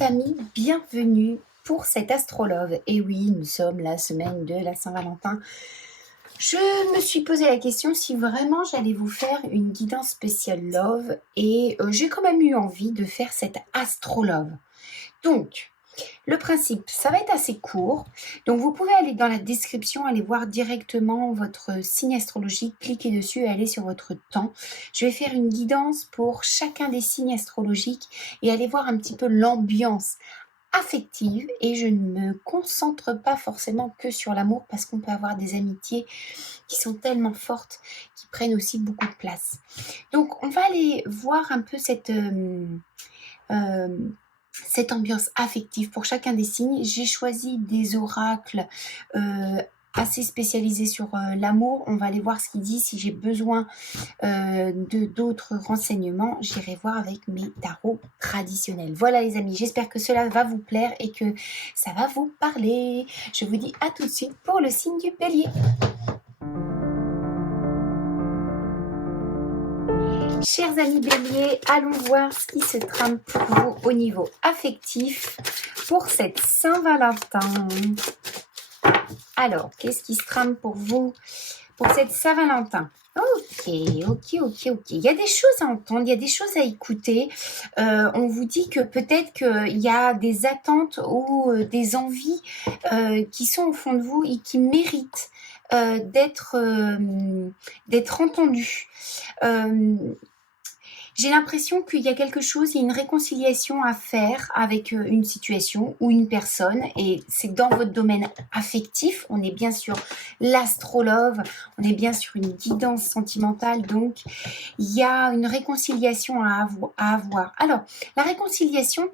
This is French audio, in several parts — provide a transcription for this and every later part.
Chers amis, bienvenue pour cet astrolove. Et oui, nous sommes la semaine de la Saint-Valentin. Je me suis posé la question si vraiment j'allais vous faire une guidance spéciale love et j'ai quand même eu envie de faire cette astrolove. Donc, le principe, ça va être assez court. Donc, vous pouvez aller dans la description, aller voir directement votre signe astrologique, cliquer dessus et aller sur votre temps. Je vais faire une guidance pour chacun des signes astrologiques et aller voir un petit peu l'ambiance affective. Et je ne me concentre pas forcément que sur l'amour parce qu'on peut avoir des amitiés qui sont tellement fortes, qui prennent aussi beaucoup de place. Donc, on va aller voir un peu cette ambiance affective pour chacun des signes. J'ai choisi des oracles assez spécialisés sur l'amour. On va aller voir ce qu'il dit. Si j'ai besoin d'autres renseignements, j'irai voir avec mes tarots traditionnels. Voilà les amis, j'espère que cela va vous plaire et que ça va vous parler. Je vous dis à tout de suite pour le signe du Bélier. Chers amis Bélier, allons voir ce qui se trame pour vous au niveau affectif pour cette Saint-Valentin. Alors, qu'est-ce qui se trame pour vous pour cette Saint-Valentin? Ok. Il y a des choses à entendre, il y a des choses à écouter. On vous dit que peut-être qu'il y a des attentes ou des envies qui sont au fond de vous et qui méritent d'être entendues. J'ai l'impression qu'il y a quelque chose, il y a une réconciliation à faire avec une situation ou une personne et c'est dans votre domaine affectif. On est bien sur l'astrolove, on est bien sur une guidance sentimentale, donc il y a une réconciliation à avoir. Alors, la réconciliation,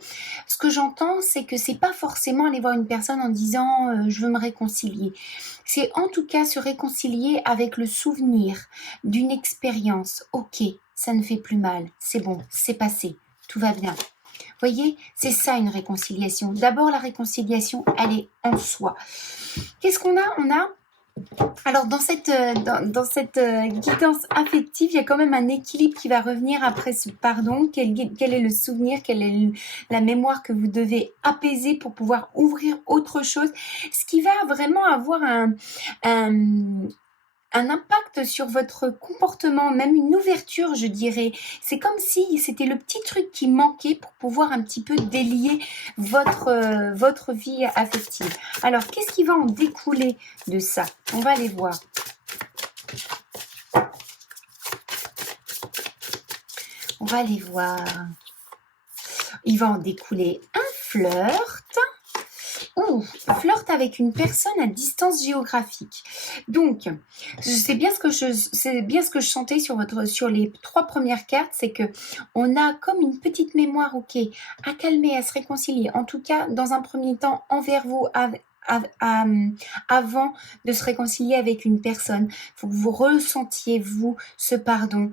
ce que j'entends, c'est que c'est pas forcément aller voir une personne en disant je veux me réconcilier. C'est en tout cas se réconcilier avec le souvenir d'une expérience. Ok, ça ne fait plus mal, c'est bon, c'est passé, tout va bien. Voyez, c'est ça une réconciliation. D'abord, la réconciliation, elle est en soi. Qu'est-ce qu'on a? On a alors dans cette guidance affective, il y a quand même un équilibre qui va revenir après ce pardon. Quel est le souvenir, quelle est la mémoire que vous devez apaiser pour pouvoir ouvrir autre chose, ce qui va vraiment avoir un impact sur votre comportement, même une ouverture, je dirais. C'est comme si c'était le petit truc qui manquait pour pouvoir un petit peu délier votre vie affective. Alors, qu'est-ce qui va en découler de ça? On va aller voir. On va aller voir. Il va en découler un flirt. Flirt avec une personne à distance géographique. Donc, c'est bien ce que je sentais sur les 3 premières cartes, c'est que on a comme une petite mémoire, ok, à calmer, à se réconcilier. En tout cas, dans un premier temps, envers vous, avant de se réconcilier avec une personne, il faut que vous ressentiez, vous, ce pardon,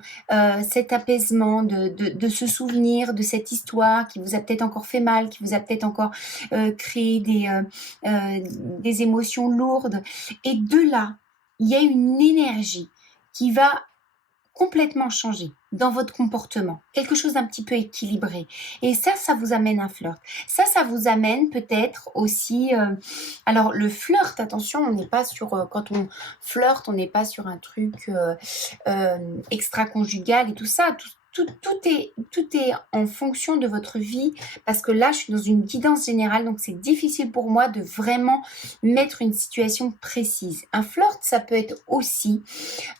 cet apaisement de se souvenir de cette histoire qui vous a peut-être encore fait mal, qui vous a peut-être encore créé des émotions lourdes. Et de là, il y a une énergie qui va complètement changer dans votre comportement, quelque chose d'un petit peu équilibré. Et ça vous amène un flirt. Ça vous amène peut-être aussi... alors, le flirt, attention, on n'est pas sur... quand on flirte, on n'est pas sur un truc extra-conjugal et tout ça. Tout est en fonction de votre vie, parce que là, je suis dans une guidance générale, donc c'est difficile pour moi de vraiment mettre une situation précise. Un flirt, ça peut être aussi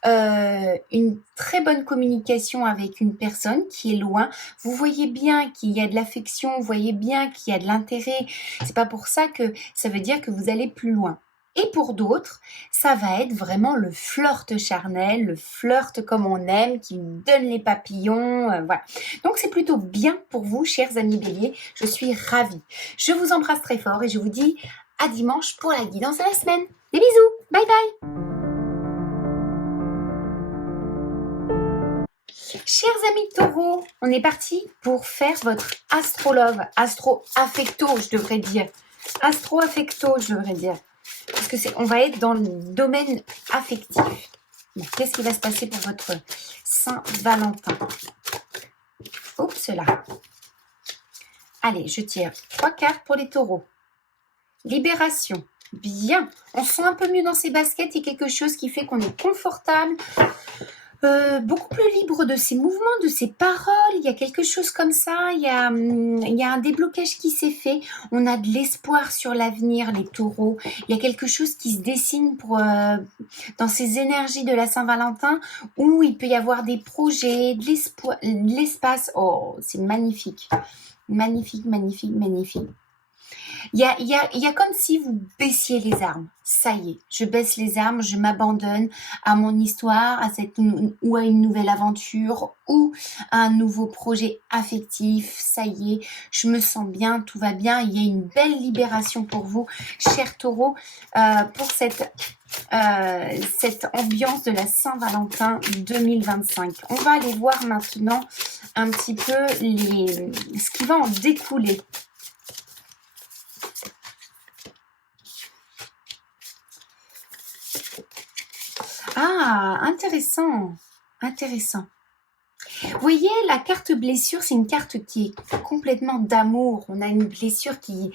une très bonne communication avec une personne qui est loin. Vous voyez bien qu'il y a de l'affection, vous voyez bien qu'il y a de l'intérêt. C'est pas pour ça que ça veut dire que vous allez plus loin. Et pour d'autres, ça va être vraiment le flirt charnel, le flirt comme on aime, qui nous donne les papillons, voilà. Donc c'est plutôt bien pour vous, chers amis Bélier. Je suis ravie. Je vous embrasse très fort et je vous dis à dimanche pour la guidance de la semaine. Des bisous, bye bye. Chers amis Taureau, on est parti pour faire votre astrolove, astro-affecto, je devrais dire. Astro-affecto, je devrais dire. Parce que on va être dans le domaine affectif. Qu'est-ce qui va se passer pour votre Saint-Valentin? Oups là. Allez, je tire 3 cartes pour les taureaux. Libération. Bien. On se sent un peu mieux dans ses baskets. Il y a quelque chose qui fait qu'on est confortable. Beaucoup plus libre de ses mouvements, de ses paroles. Il y a quelque chose comme ça. Il y a un déblocage qui s'est fait. On a de l'espoir sur l'avenir, les taureaux. Il y a quelque chose qui se dessine dans ces énergies de la Saint-Valentin où il peut y avoir des projets, de l'espoir, de l'espace. Oh, c'est magnifique. Magnifique, magnifique, magnifique. Il y a comme si vous baissiez les armes. Ça y est, je baisse les armes, je m'abandonne à mon histoire, ou à une nouvelle aventure, ou à un nouveau projet affectif. Ça y est, je me sens bien, tout va bien. Il y a une belle libération pour vous, chers taureaux, pour cette ambiance de la Saint-Valentin 2025. On va aller voir maintenant un petit peu ce qui va en découler. Ah, intéressant, intéressant. Vous voyez, la carte blessure, c'est une carte qui est complètement d'amour. On a une blessure qui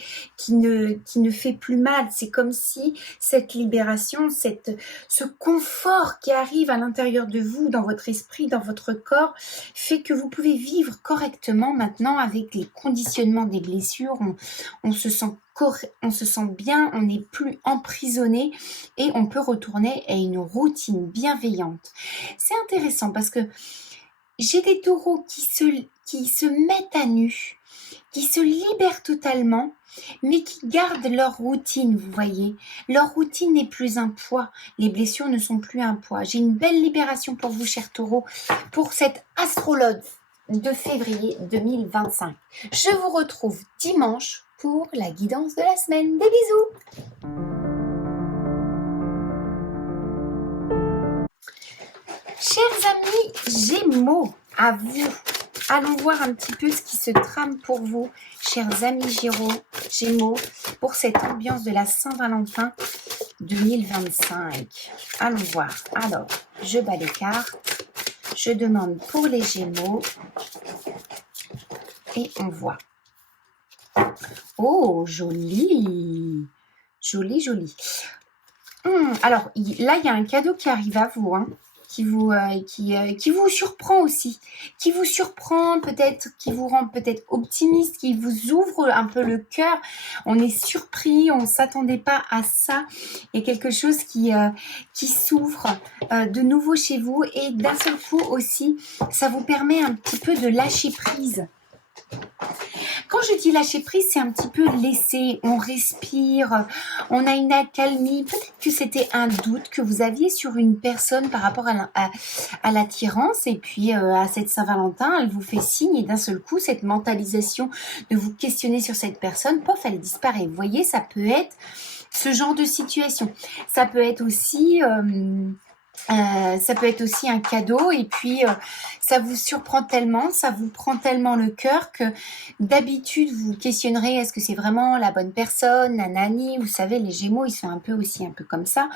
ne fait plus mal. C'est comme si cette libération, ce confort qui arrive à l'intérieur de vous, dans votre esprit, dans votre corps, fait que vous pouvez vivre correctement maintenant avec les conditionnements des blessures. On se sent bien, on n'est plus emprisonné et on peut retourner à une routine bienveillante. C'est intéressant parce que j'ai des taureaux qui se mettent à nu, qui se libèrent totalement, mais qui gardent leur routine, vous voyez. Leur routine n'est plus un poids. Les blessures ne sont plus un poids. J'ai une belle libération pour vous, chers taureaux, pour cette astrologue de février 2025. Je vous retrouve dimanche pour la guidance de la semaine. Des bisous! Chers amis Gémeaux, à vous. Allons voir un petit peu ce qui se trame pour vous, chers amis Gémeaux, pour cette ambiance de la Saint-Valentin 2025. Allons voir. Alors, je bats les cartes. Je demande pour les Gémeaux. Et on voit. Oh, joli. Joli, joli. Alors, là, il y a un cadeau qui arrive à vous, hein. Qui vous surprend aussi, qui vous surprend peut-être, qui vous rend peut-être optimiste, qui vous ouvre un peu le cœur. On est surpris, on ne s'attendait pas à ça. Il y a quelque chose qui s'ouvre de nouveau chez vous et d'un seul coup aussi, ça vous permet un petit peu de lâcher prise. Quand je dis lâcher prise, c'est un petit peu laisser, on respire, on a une accalmie. Peut-être que c'était un doute que vous aviez sur une personne par rapport à l'attirance et puis à cette Saint-Valentin, elle vous fait signe et d'un seul coup, cette mentalisation de vous questionner sur cette personne, pof, elle disparaît. Vous voyez, ça peut être ce genre de situation. Ça peut être aussi... un cadeau et puis ça vous surprend tellement, ça vous prend tellement le cœur que d'habitude vous questionnerez est-ce que c'est vraiment la bonne personne, nanani, vous savez les Gémeaux ils sont un peu comme ça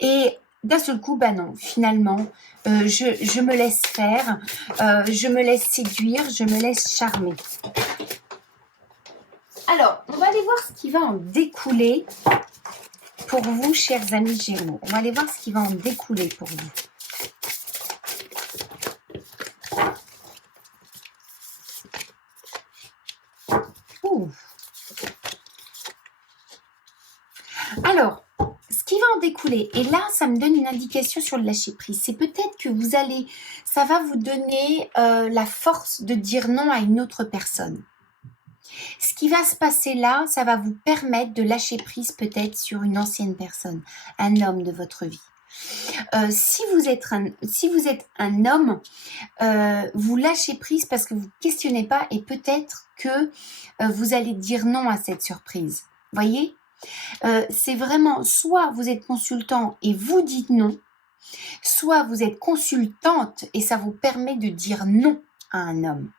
et d'un seul coup bah non finalement je me laisse faire, je me laisse séduire, je me laisse charmer. Alors on va aller voir ce qui va en découler pour vous, chers amis Gémeaux. On va aller voir ce qui va en découler pour vous. Ouh. Alors, ce qui va en découler, et là, ça me donne une indication sur le lâcher-prise. C'est peut-être que ça va vous donner la force de dire non à une autre personne. Ce qui va se passer là, ça va vous permettre de lâcher prise peut-être sur une ancienne personne, un homme de votre vie. Si vous êtes un homme, vous lâchez prise parce que vous ne questionnez pas et peut-être que vous allez dire non à cette surprise. Voyez, c'est vraiment soit vous êtes consultant et vous dites non, soit vous êtes consultante et ça vous permet de dire non à un homme.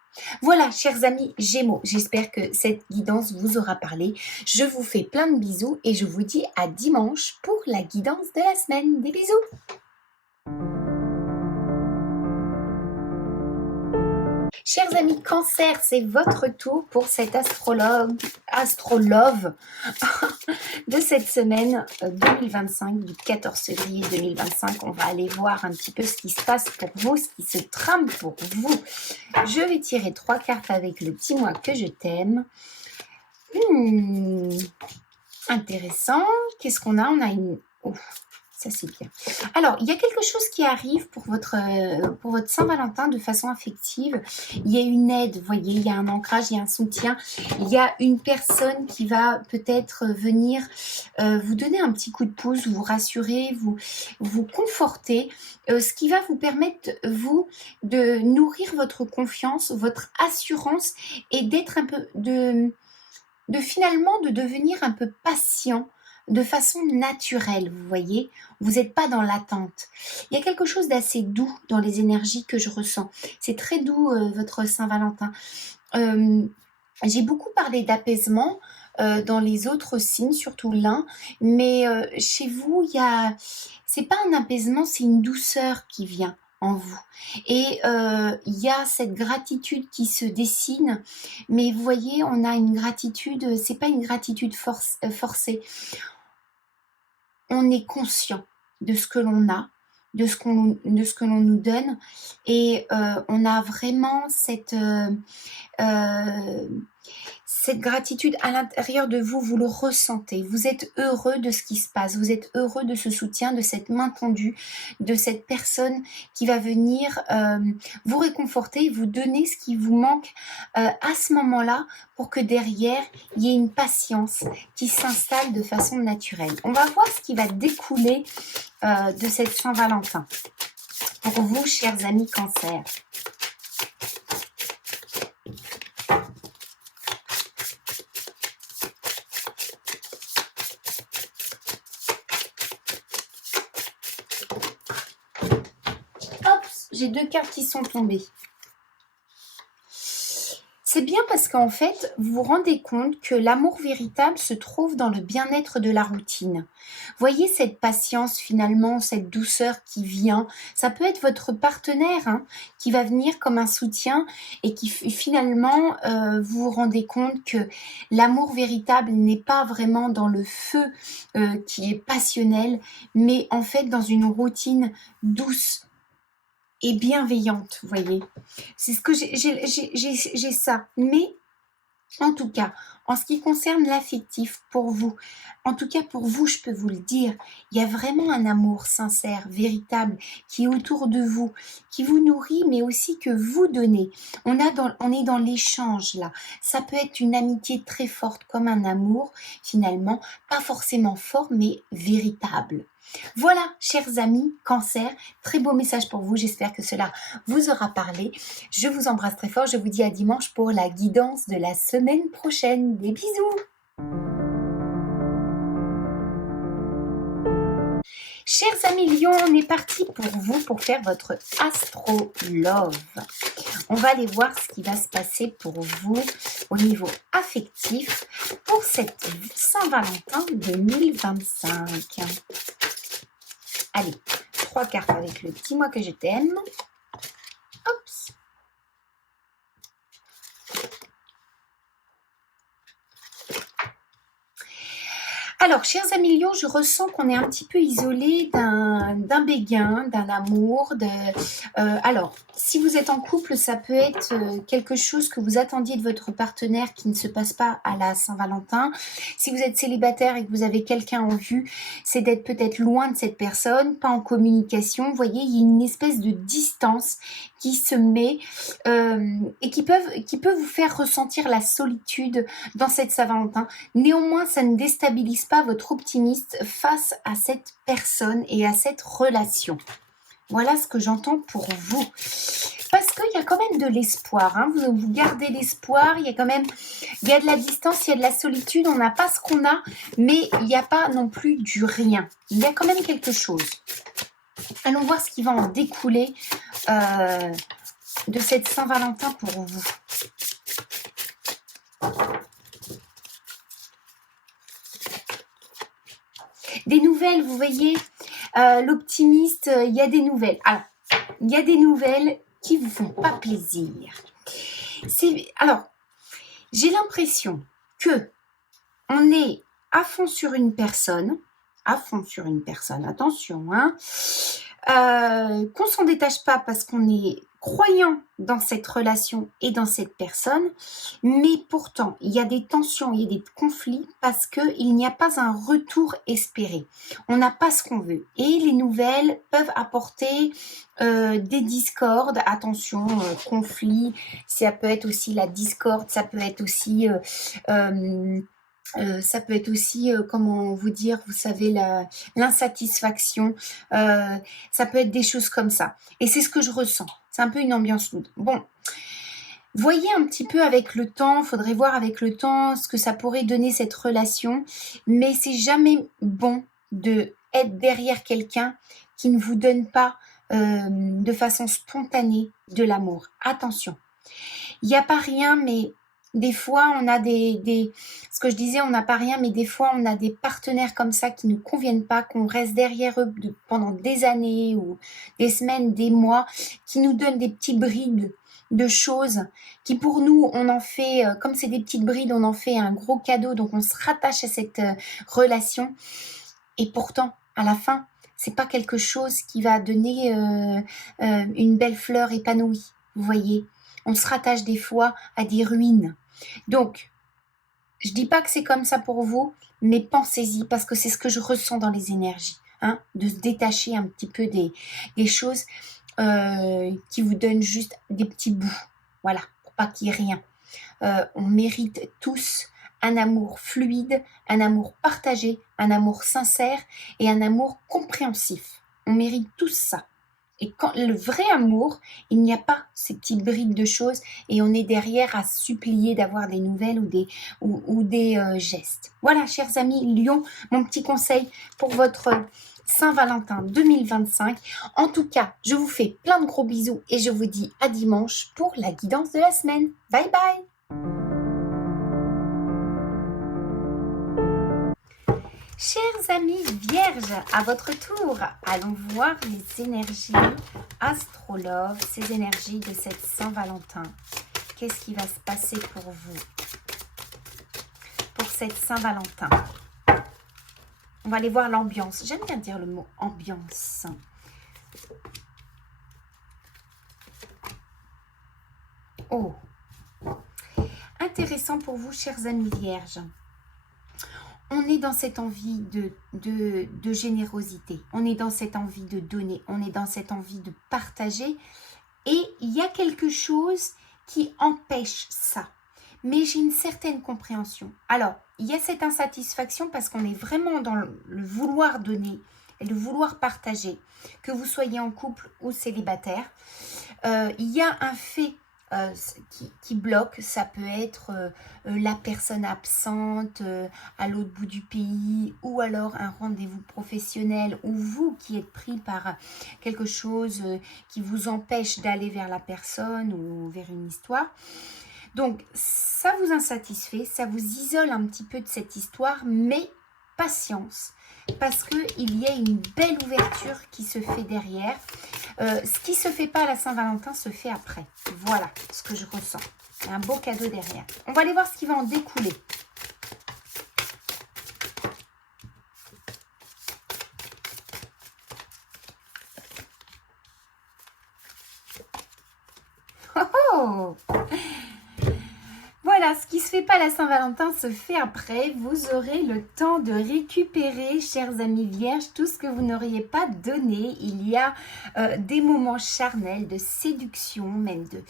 Voilà, chers amis Gémeaux, j'espère que cette guidance vous aura parlé. Je vous fais plein de bisous et je vous dis à dimanche pour la guidance de la semaine. Des bisous! Chers amis Cancer, c'est votre tour pour cet astrolove de cette semaine 2025, du 14 février 2025. On va aller voir un petit peu ce qui se passe pour vous, ce qui se trame pour vous. Je vais tirer 3 cartes avec le petit moi que je t'aime. Intéressant. Qu'est-ce qu'on a? On a une... Oh, ça c'est bien. Alors, il y a quelque chose qui arrive pour votre Saint-Valentin de façon affective. Il y a une aide, vous voyez, il y a un ancrage, il y a un soutien. Il y a une personne qui va peut-être venir vous donner un petit coup de pouce, vous rassurer, vous conforter, ce qui va vous permettre, vous, de nourrir votre confiance, votre assurance et d'être un peu, finalement, de devenir un peu patient de façon naturelle, vous voyez, vous n'êtes pas dans l'attente. Il y a quelque chose d'assez doux dans les énergies que je ressens. C'est très doux, votre Saint-Valentin. J'ai beaucoup parlé d'apaisement dans les autres signes, surtout l'un, mais chez vous, c'est pas un apaisement, c'est une douceur qui vient en vous. Et il y a cette gratitude qui se dessine, mais vous voyez, on a une gratitude, c'est pas une gratitude forcée. On est conscient de ce que l'on a, de ce que l'on nous donne, et on a vraiment cette gratitude à l'intérieur de vous, vous le ressentez, vous êtes heureux de ce qui se passe, vous êtes heureux de ce soutien, de cette main tendue, de cette personne qui va venir vous réconforter, vous donner ce qui vous manque à ce moment-là, pour que derrière, il y ait une patience qui s'installe de façon naturelle. On va voir ce qui va découler de cette Saint-Valentin. Pour vous, chers amis Cancer. J'ai 2 cartes qui sont tombées. C'est bien parce qu'en fait, vous vous rendez compte que l'amour véritable se trouve dans le bien-être de la routine. Voyez cette patience finalement, cette douceur qui vient. Ça peut être votre partenaire qui va venir comme un soutien et qui finalement, vous vous rendez compte que l'amour véritable n'est pas vraiment dans le feu qui est passionnel, mais en fait dans une routine douce et bienveillante, vous voyez. C'est ce que j'ai ça. Mais en tout cas, en ce qui concerne l'affectif pour vous, en tout cas pour vous, je peux vous le dire, il y a vraiment un amour sincère, véritable, qui est autour de vous, qui vous nourrit, mais aussi que vous donnez. On est dans l'échange là. Ça peut être une amitié très forte, comme un amour, finalement, pas forcément fort, mais véritable. Voilà, chers amis Cancer, très beau message pour vous, j'espère que cela vous aura parlé. Je vous embrasse très fort, je vous dis à dimanche pour la guidance de la semaine prochaine. Des bisous. Chers amis Lion, on est parti pour vous pour faire votre astrolove. On va aller voir ce qui va se passer pour vous au niveau affectif pour cette Saint-Valentin 2025. Allez, 3 cartes avec le petit moi que je t'aime. Oups. Alors, chers amis Lions, je ressens qu'on est un petit peu isolé d'un béguin, d'un amour. Alors, si vous êtes en couple, ça peut être quelque chose que vous attendiez de votre partenaire qui ne se passe pas à la Saint-Valentin. Si vous et que vous avez quelqu'un en vue, c'est d'être peut-être loin de cette personne, pas en communication. Vous voyez, il y a une espèce de distance qui se met et qui peut vous faire ressentir la solitude dans cette Saint-Valentin. Néanmoins, ça ne déstabilise pas votre optimisme face à cette personne et à cette relation. Voilà ce que j'entends pour vous. Parce qu'il y a quand même de l'espoir. Vous gardez l'espoir. Il y a de la distance, il y a de la solitude. On n'a pas ce qu'on a, mais il n'y a pas non plus du rien. Il y a quand même quelque chose. Allons voir ce qui va en découler de cette Saint-Valentin pour vous. Des nouvelles, vous voyez, l'optimiste, il y a des nouvelles. Alors, il y a des nouvelles qui vous font pas plaisir. Alors, j'ai l'impression que on est à fond sur une personne, attention, hein, qu'on s'en détache pas parce qu'on est croyant dans cette relation et dans cette personne, mais pourtant, il y a des tensions, il y a des conflits parce qu'il n'y a pas un retour espéré. On n'a pas ce qu'on veut. Et les nouvelles peuvent apporter des discordes, attention, conflits, ça peut être aussi la discorde, ça peut être aussi... comment vous dire, vous savez, l'insatisfaction, ça peut être des choses comme ça. Et c'est ce que je ressens. C'est un peu une ambiance lourde. Bon, voyez un petit peu avec le temps, faudrait voir avec le temps ce que ça pourrait donner cette relation, mais c'est jamais bon de être derrière quelqu'un qui ne vous donne pas de façon spontanée de l'amour. Attention, il n'y a pas rien, mais des fois, on a ce que je disais, on n'a pas rien, mais des fois, on a des partenaires comme ça qui ne nous conviennent pas, qu'on reste derrière eux pendant des années ou des semaines, des mois, qui nous donnent des petits brides de choses qui pour nous, on en fait, comme c'est des petites brides, on en fait un gros cadeau, donc on se rattache à cette relation. Et pourtant, à la fin, c'est pas quelque chose qui va donner une belle fleur épanouie, vous voyez. On se rattache des fois à des ruines. Donc, je dis pas que c'est comme ça pour vous, mais pensez-y parce que c'est ce que je ressens dans les énergies, hein, de se détacher un petit peu des choses qui vous donnent juste des petits bouts. Voilà, pour pas qu'il y ait rien. On mérite tous un amour fluide, un amour partagé, un amour sincère et un amour compréhensif. On mérite tous ça. Et quand le vrai amour, il n'y a pas ces petites brides de choses et on est derrière à supplier d'avoir des nouvelles ou des gestes. Voilà, chers amis Lion, mon petit conseil pour votre Saint-Valentin 2025. En tout cas, je vous fais plein de gros bisous et je vous dis à dimanche pour la guidance de la semaine. Bye bye! Chers amis vierges, à votre tour, allons voir les énergies astrologues, ces énergies de cette Saint-Valentin. Qu'est-ce qui va se passer pour vous, pour cette Saint-Valentin? On va aller voir l'ambiance. J'aime bien dire le mot ambiance. Oh, intéressant pour vous, chers amis vierges. On est dans cette envie de générosité, on est dans cette envie de donner, on est dans cette envie de partager et il y a quelque chose qui empêche ça. Mais j'ai une certaine compréhension. Alors, il y a cette insatisfaction parce qu'on est vraiment dans le vouloir donner et le vouloir partager, que vous soyez en couple ou célibataire. Il y a un fait qui bloque, ça peut être la personne absente à l'autre bout du pays ou alors un rendez-vous professionnel ou vous qui êtes pris par quelque chose qui vous empêche d'aller vers la personne ou vers une histoire. Donc ça vous insatisfait, ça vous isole un petit peu de cette histoire, mais patience, parce qu'il y a une belle ouverture qui se fait derrière. Ce qui ne se fait pas à la Saint-Valentin se fait après. Voilà ce que je ressens. Il y a un beau cadeau derrière. On va aller voir ce qui va en découler. Oh, oh! Voilà, ce qui ne se fait pas à la Saint-Valentin se fait après. Vous aurez le temps de récupérer, chers amis vierges, tout ce que vous n'auriez pas donné. Il y a des moments charnels, de séduction, même de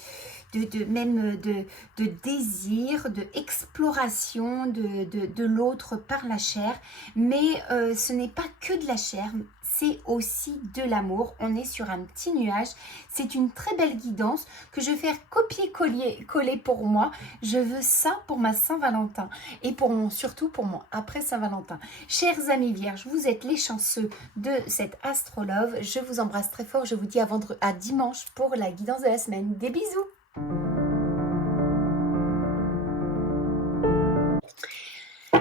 désir, d'exploration de l'autre par la chair. Mais ce n'est pas que de la chair, c'est aussi de l'amour. On est sur un petit nuage. C'est une très belle guidance que je vais faire copier-coller pour moi. Je veux ça pour ma Saint-Valentin et surtout pour mon après Saint-Valentin. Chers amis vierges, vous êtes les chanceux de cette astrologue. Je vous embrasse très fort. Je vous dis à dimanche pour la guidance de la semaine. Des bisous!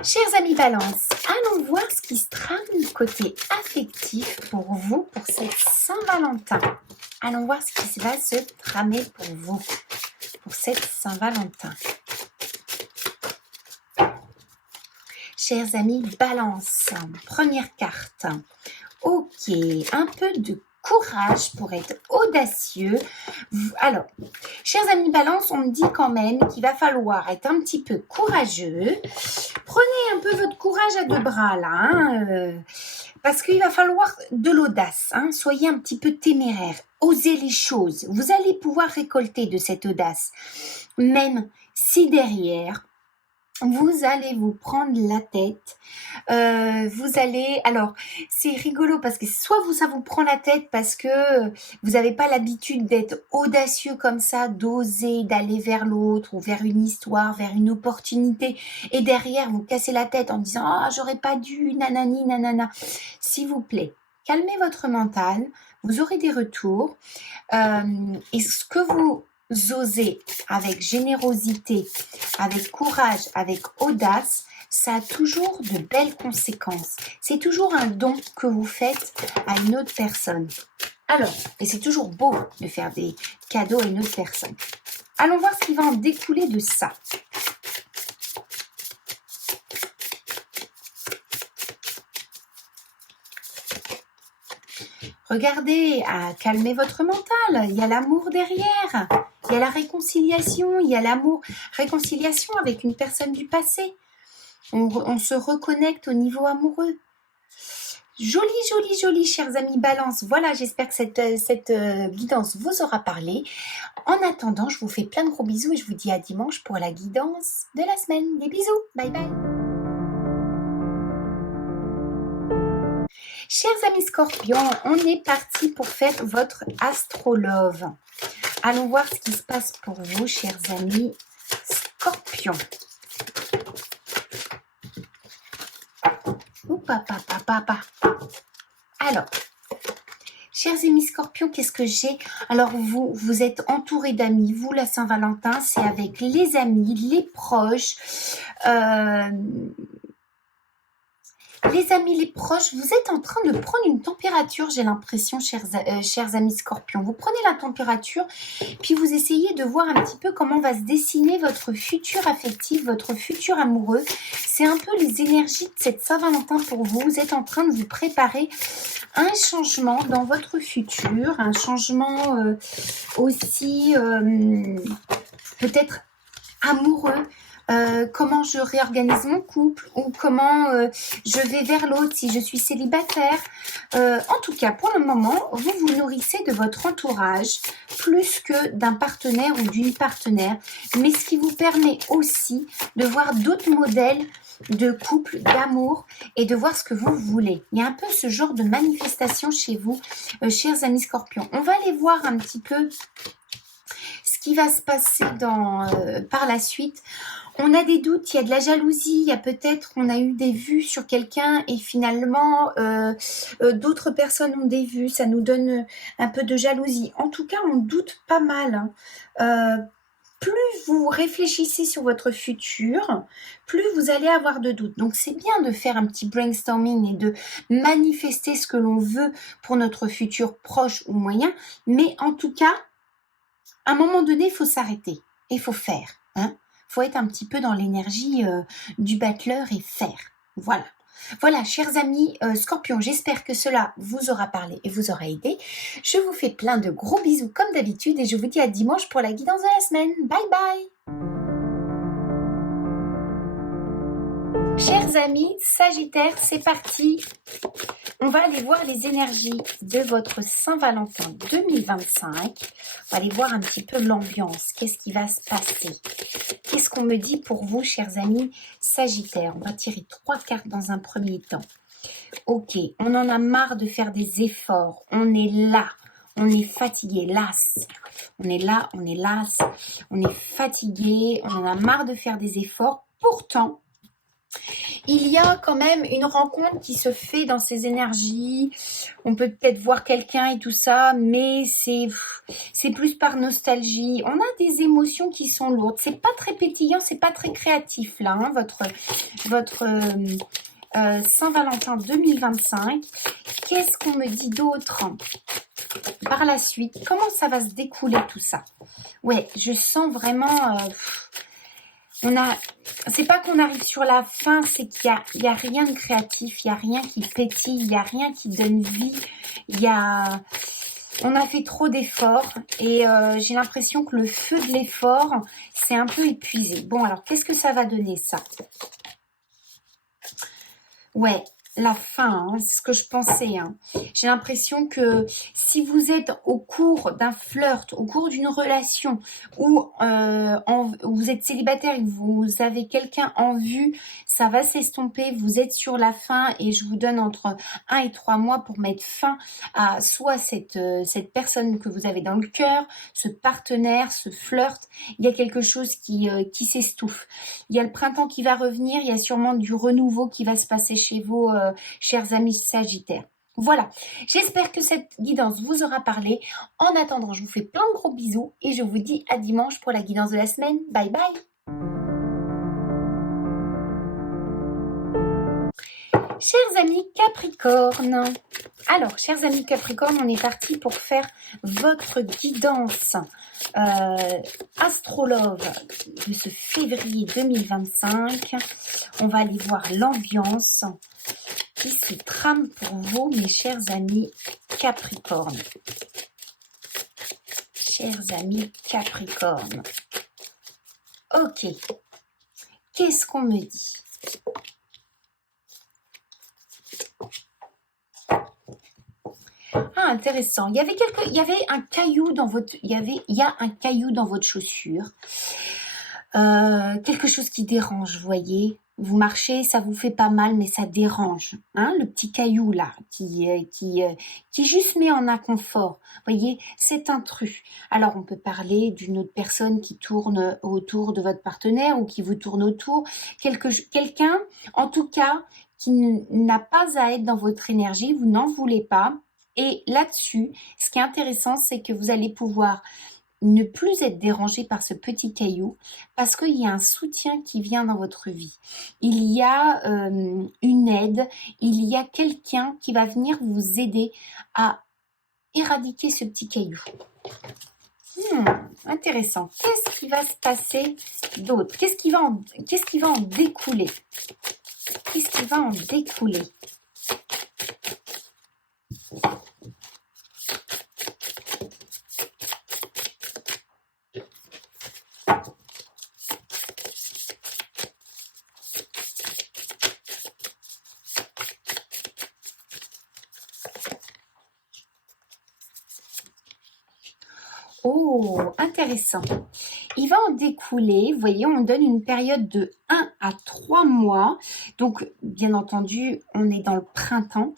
Chers amis Balance, allons voir ce qui se trame côté affectif pour vous, pour cette Saint-Valentin. Allons voir ce qui va se tramer pour vous, pour cette Saint-Valentin? Chers amis, Balance, première carte. Ok, un peu de courage pour être audacieux. Alors, chers amis Balance, on me dit quand même qu'il va falloir être un petit peu courageux. Prenez un peu votre courage à deux bras là, hein, parce qu'il va falloir de l'audace. Hein. Soyez un petit peu téméraire, osez les choses. Vous allez pouvoir récolter de cette audace, même si derrière, vous allez vous prendre la tête, vous allez... Alors, c'est rigolo parce que soit ça vous prend la tête parce que vous n'avez pas l'habitude d'être audacieux comme ça, d'oser, d'aller vers l'autre ou vers une histoire, vers une opportunité, et derrière, vous cassez la tête en disant « Ah, j'aurais pas dû, nanani, nanana ». S'il vous plaît, calmez votre mental, vous aurez des retours, et ce que vous osez avec générosité, avec courage, avec audace, ça a toujours de belles conséquences. C'est toujours un don que vous faites à une autre personne. Alors, et c'est toujours beau de faire des cadeaux à une autre personne. Allons voir ce qui va en découler de ça. Regardez, calmez votre mental, il y a l'amour derrière, il y a la réconciliation, il y a l'amour, réconciliation avec une personne du passé. On se reconnecte au niveau amoureux. Joli, joli, joli, chers amis Balance. Voilà, j'espère que cette guidance vous aura parlé. En attendant, je vous fais plein de gros bisous et je vous dis à dimanche pour la guidance de la semaine. Des bisous, bye bye. Chers amis Scorpions, on est parti pour faire votre astrolove. Allons voir ce qui se passe pour vous, chers amis Scorpions. Ouh, papa. Alors, chers amis Scorpions, qu'est-ce que j'ai? Alors, vous êtes entourés d'amis. Vous, la Saint-Valentin, c'est avec les amis, les proches. Les amis, les proches, vous êtes en train de prendre une température, j'ai l'impression, chers amis Scorpions. Vous prenez la température, puis vous essayez de voir un petit peu comment va se dessiner votre futur affectif, votre futur amoureux. C'est un peu les énergies de cette Saint-Valentin pour vous. Vous êtes en train de vous préparer un changement dans votre futur, un changement aussi peut-être amoureux. Comment je réorganise mon couple ou comment je vais vers l'autre si je suis célibataire. En tout cas, pour le moment, vous vous nourrissez de votre entourage plus que d'un partenaire ou d'une partenaire, mais ce qui vous permet aussi de voir d'autres modèles de couple, d'amour et de voir ce que vous voulez. Il y a un peu ce genre de manifestation chez vous, chers amis Scorpions. On va aller voir un petit peu ce qui va se passer par la suite. On a des doutes, il y a de la jalousie, il y a peut-être, on a eu des vues sur quelqu'un et finalement d'autres personnes ont des vues, ça nous donne un peu de jalousie. En tout cas, on doute pas mal. Plus vous réfléchissez sur votre futur, plus vous allez avoir de doutes. Donc, c'est bien de faire un petit brainstorming et de manifester ce que l'on veut pour notre futur proche ou moyen. Mais en tout cas, à un moment donné, il faut s'arrêter et il faut faire. Hein. Faut être un petit peu dans l'énergie du battleur et faire. Voilà. Voilà, chers amis Scorpions, j'espère que cela vous aura parlé et vous aura aidé. Je vous fais plein de gros bisous comme d'habitude et je vous dis à dimanche pour la guidance de la semaine. Bye bye. Chers amis Sagittaire, c'est parti. On va aller voir les énergies de votre Saint-Valentin 2025. On va aller voir un petit peu l'ambiance. Qu'est-ce qui va se passer? Qu'est-ce qu'on me dit pour vous, chers amis Sagittaire? On va tirer 3 cartes dans un premier temps. Ok, on en a marre de faire des efforts. On est là. On est fatigué, las. On est là, on est las. On est fatigué. On en a marre de faire des efforts. Pourtant, il y a quand même une rencontre qui se fait dans ces énergies. On peut peut-être voir quelqu'un et tout ça, mais c'est plus par nostalgie. On a des émotions qui sont lourdes. C'est pas très pétillant, c'est pas très créatif là, hein, votre Saint-Valentin 2025. Qu'est-ce qu'on me dit d'autre? par la suite, comment ça va se découler tout ça? Ouais, je sens vraiment... c'est pas qu'on arrive sur la fin, c'est qu'il y a rien de créatif, il y a rien qui pétille, il y a rien qui donne vie. On a fait trop d'efforts et j'ai l'impression que le feu de l'effort, c'est un peu épuisé. Bon, alors, qu'est-ce que ça va donner, ça? Ouais, la fin, hein, c'est ce que je pensais. Hein. J'ai l'impression que si vous êtes au cours d'un flirt, au cours d'une relation, ou vous êtes célibataire et que vous avez quelqu'un en vue, ça va s'estomper, vous êtes sur la fin et je vous donne entre 1 et 3 mois pour mettre fin à soit cette personne que vous avez dans le cœur, ce partenaire, ce flirt. Il y a quelque chose qui s'estouffe. Il y a le printemps qui va revenir, il y a sûrement du renouveau qui va se passer chez vous, chers amis Sagittaires. Voilà, j'espère que cette guidance vous aura parlé. En attendant, je vous fais plein de gros bisous et je vous dis à dimanche pour la guidance de la semaine. Bye bye. Chers amis Capricorne, alors, chers amis Capricorne, on est parti pour faire votre guidance astrologue de ce février 2025. On va aller voir l'ambiance qui se trame pour vous, mes chers amis Capricorne. Chers amis Capricorne. Ok. Qu'est-ce qu'on me dit? Ah, intéressant. Il y avait un caillou dans votre, il y a un caillou dans votre chaussure. Quelque chose qui dérange, vous voyez. Vous marchez, ça vous fait pas mal, mais ça dérange. Hein, le petit caillou là, qui juste met en inconfort. Vous voyez, c'est intrus. Alors, on peut parler d'une autre personne qui tourne autour de votre partenaire ou qui vous tourne autour. Quelqu'un, en tout cas, qui n'a pas à être dans votre énergie, vous n'en voulez pas. Et là-dessus, ce qui est intéressant, c'est que vous allez pouvoir ne plus être dérangé par ce petit caillou parce qu'il y a un soutien qui vient dans votre vie. Il y a une aide, il y a quelqu'un qui va venir vous aider à éradiquer ce petit caillou. Intéressant. Qu'est-ce qui va se passer d'autre? Qu'est-ce qui va en découler? Qu'est-ce qui va en découler? Oh, intéressant. Il va en découler, vous voyez, on donne une période de 1 à 3 mois. Donc, bien entendu, on est dans le printemps.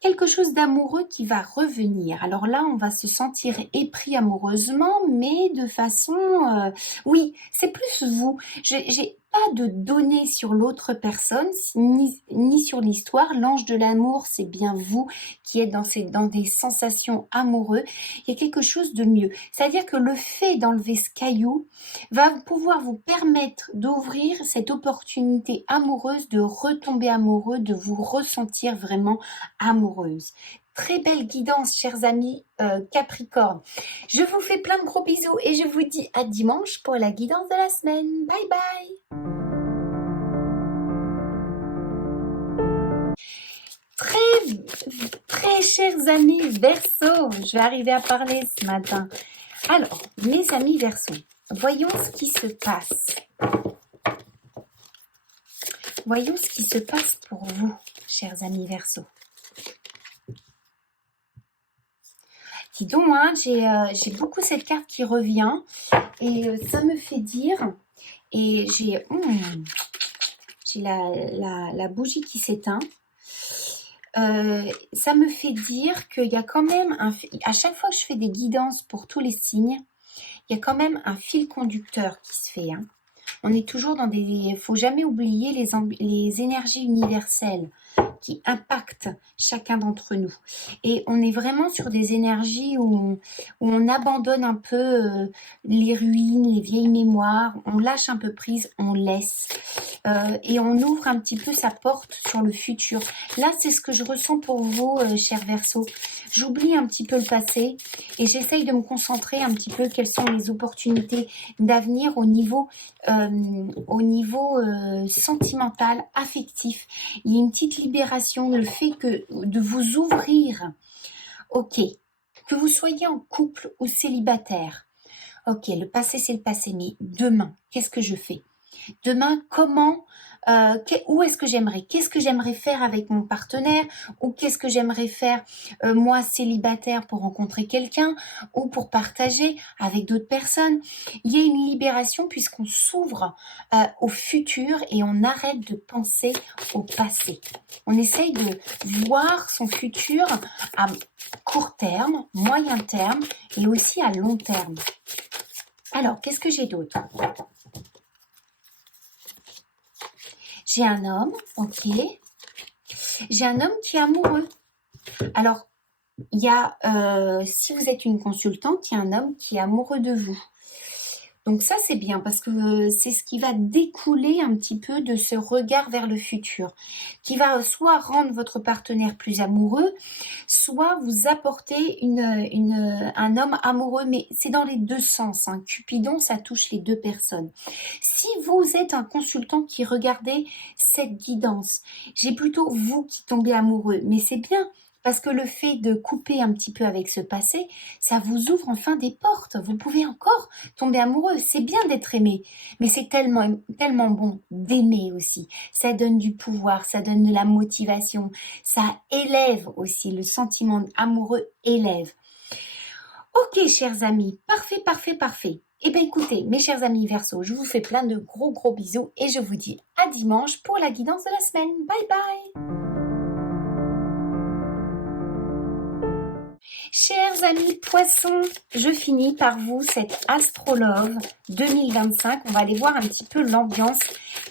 Quelque chose d'amoureux qui va revenir. Alors là, on va se sentir épris amoureusement, mais de façon... oui, c'est plus vous. J'ai pas de données sur l'autre personne, ni sur l'histoire. L'ange de l'amour, c'est bien vous qui êtes dans des sensations amoureuses. Il y a quelque chose de mieux. C'est-à-dire que le fait d'enlever ce caillou va pouvoir vous permettre d'ouvrir cette opportunité amoureuse, de retomber amoureux, de vous ressentir vraiment amoureuse. Très belle guidance, chers amis Capricorne. Je vous fais plein de gros bisous et je vous dis à dimanche pour la guidance de la semaine. Bye bye. Très chers amis Verseau, je vais arriver à parler ce matin. Alors, mes amis Verseau, voyons ce qui se passe. Voyons ce qui se passe pour vous, chers amis Verseau. Dis donc, hein, j'ai beaucoup cette carte qui revient et ça me fait dire, et j'ai la bougie qui s'éteint, ça me fait dire qu'il y a quand même, à chaque fois que je fais des guidances pour tous les signes, il y a quand même un fil conducteur qui se fait. Hein. On est toujours dans il faut jamais oublier les énergies universelles qui impactent chacun d'entre nous. Et on est vraiment sur des énergies où on abandonne un peu les ruines, les vieilles mémoires, on lâche un peu prise, on laisse. Et on ouvre un petit peu sa porte sur le futur. Là, c'est ce que je ressens pour vous, chers Verseaux. J'oublie un petit peu le passé et j'essaye de me concentrer un petit peu quelles sont les opportunités d'avenir au niveau sentimental, affectif. Il y a une petite libération, le fait que de vous ouvrir, ok, que vous soyez en couple ou célibataire. Ok, le passé c'est le passé, mais demain, qu'est-ce que je fais? Demain, où est-ce que j'aimerais? Qu'est-ce que j'aimerais faire avec mon partenaire? Ou qu'est-ce que j'aimerais faire, moi, célibataire, pour rencontrer quelqu'un ou pour partager avec d'autres personnes? Il y a une libération puisqu'on s'ouvre au futur et on arrête de penser au passé. On essaye de voir son futur à court terme, moyen terme et aussi à long terme. Alors, qu'est-ce que j'ai d'autre? J'ai un homme, ok. J'ai un homme qui est amoureux. Alors, il y a, si vous êtes une consultante, il y a un homme qui est amoureux de vous. Donc ça, c'est bien parce que c'est ce qui va découler un petit peu de ce regard vers le futur, qui va soit rendre votre partenaire plus amoureux, soit vous apporter un homme amoureux, mais c'est dans les deux sens. Hein. Cupidon, ça touche les deux personnes. Si vous êtes un consultant qui regardez cette guidance, j'ai plutôt vous qui tombez amoureux, mais c'est bien. Parce que le fait de couper un petit peu avec ce passé, ça vous ouvre enfin des portes. Vous pouvez encore tomber amoureux. C'est bien d'être aimé, mais c'est tellement, tellement bon d'aimer aussi. Ça donne du pouvoir, ça donne de la motivation, ça élève aussi. Le sentiment amoureux élève. Ok, chers amis, parfait, parfait, parfait. Eh bien, écoutez, mes chers amis Verseau, je vous fais plein de gros, gros bisous et je vous dis à dimanche pour la guidance de la semaine. Bye, bye! Chers amis Poissons, je finis par vous cette Astrolove 2025. On va aller voir un petit peu l'ambiance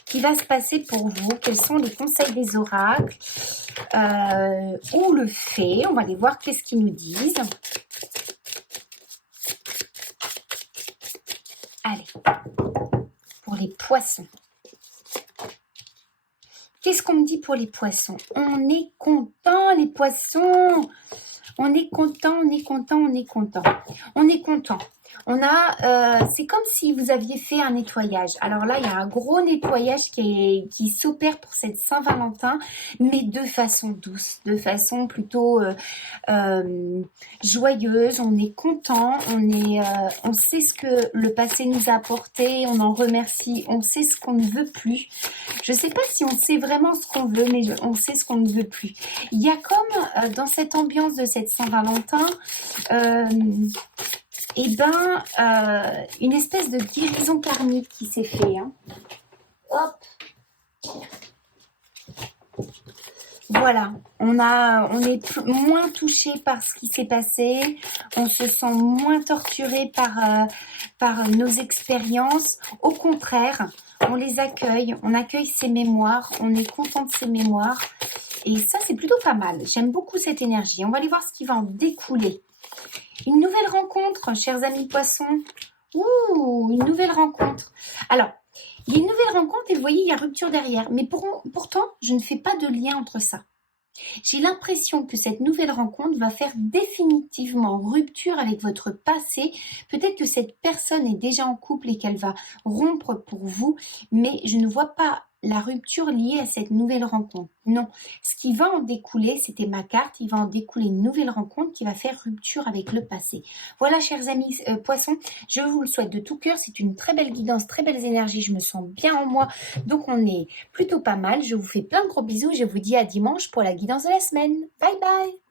qui va se passer pour vous. Quels sont les conseils des oracles ou le fait. On va aller voir qu'est-ce qu'ils nous disent. Allez, pour les Poissons. Qu'est-ce qu'on me dit pour les Poissons? On est content, les Poissons. On est content, on est content, on est content. On est content. C'est comme si vous aviez fait un nettoyage. Alors là, il y a un gros nettoyage qui s'opère pour cette Saint-Valentin, mais de façon douce, de façon plutôt joyeuse. On est content, on sait ce que le passé nous a apporté, on en remercie, on sait ce qu'on ne veut plus. Je ne sais pas si on sait vraiment ce qu'on veut, mais on sait ce qu'on ne veut plus. Il y a comme dans cette ambiance de cette Saint-Valentin, une espèce de guérison karmique qui s'est fait. Hein. Hop. Voilà, on est moins touché par ce qui s'est passé, on se sent moins torturé par nos expériences. Au contraire, on les accueille, on accueille ces mémoires, on est content de ces mémoires. Et ça, c'est plutôt pas mal. J'aime beaucoup cette énergie. On va aller voir ce qui va en découler. Une nouvelle rencontre, chers amis Poissons. Ouh, une nouvelle rencontre. Alors, il y a une nouvelle rencontre et vous voyez, il y a rupture derrière. Mais pourtant, je ne fais pas de lien entre ça. J'ai l'impression que cette nouvelle rencontre va faire définitivement rupture avec votre passé. Peut-être que cette personne est déjà en couple et qu'elle va rompre pour vous, mais je ne vois pas la rupture liée à cette nouvelle rencontre. Non, ce qui va en découler, c'était ma carte, il va en découler une nouvelle rencontre qui va faire rupture avec le passé. Voilà, chers amis Poissons, je vous le souhaite de tout cœur. C'est une très belle guidance, très belles énergies. Je me sens bien en moi, donc on est plutôt pas mal. Je vous fais plein de gros bisous et je vous dis à dimanche pour la guidance de la semaine. Bye bye!